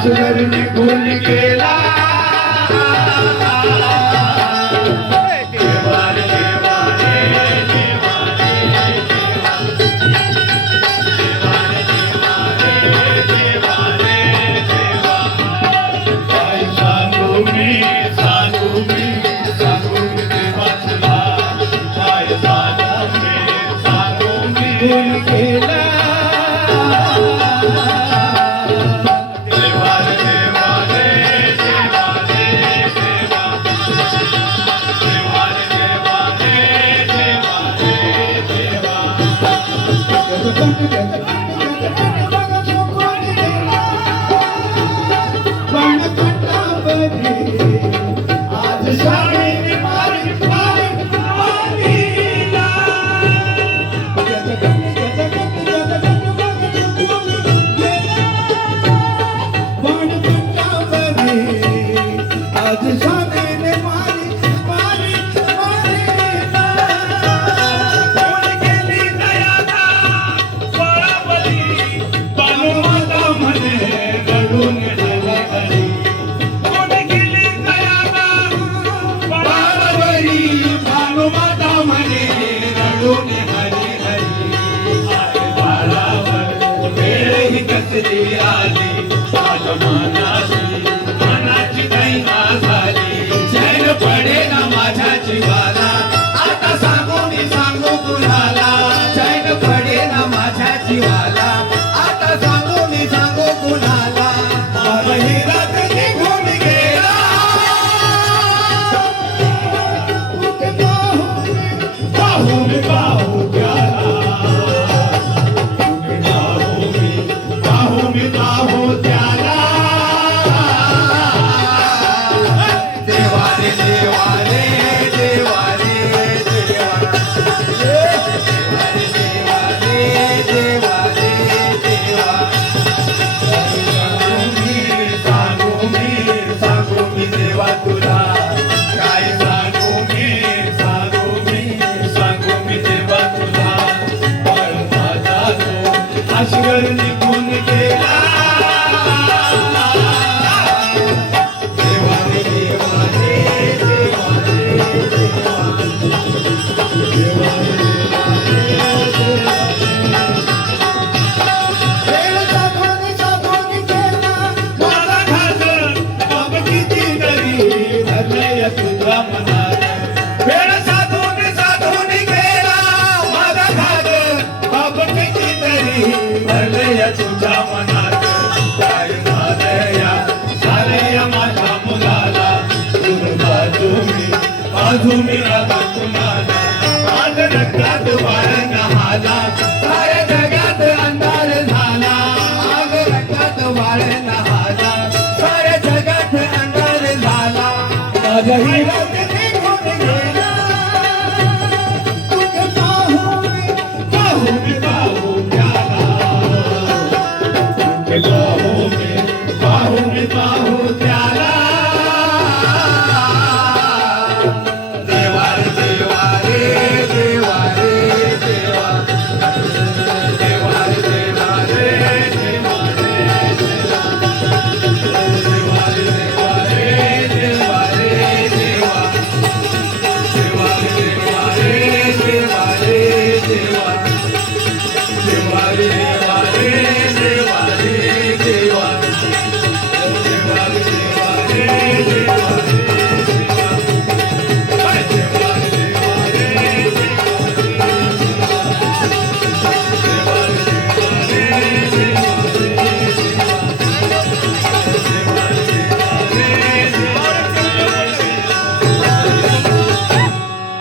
असगर निघून गेला देवा रे देवा रे देवा रे देवा देवा रे देवा काय सांगू मी देवा तुला काय सांगू मी गेला मनाची दैना झाली चैन पडे ना माझ्या जीवाला आता सांगू कुणाला चैन पडे ना माझ्या जीवाला आता सांगू कुणाला माझी रात निघून गेला पाहू त्याला पाहू त्याला देवा रे देवा रे देवा रे देवा देवा रे देवा रे देवा रे देवा सांगू मी देवा तुला काय सांगू मी देवा तुला पण माझा तो असगर निघून गेला तुझ्या मनात काय झालंय माझ्या मुलाला बाजू मी राधा कुणाला आज रक्तात वाळ नहाला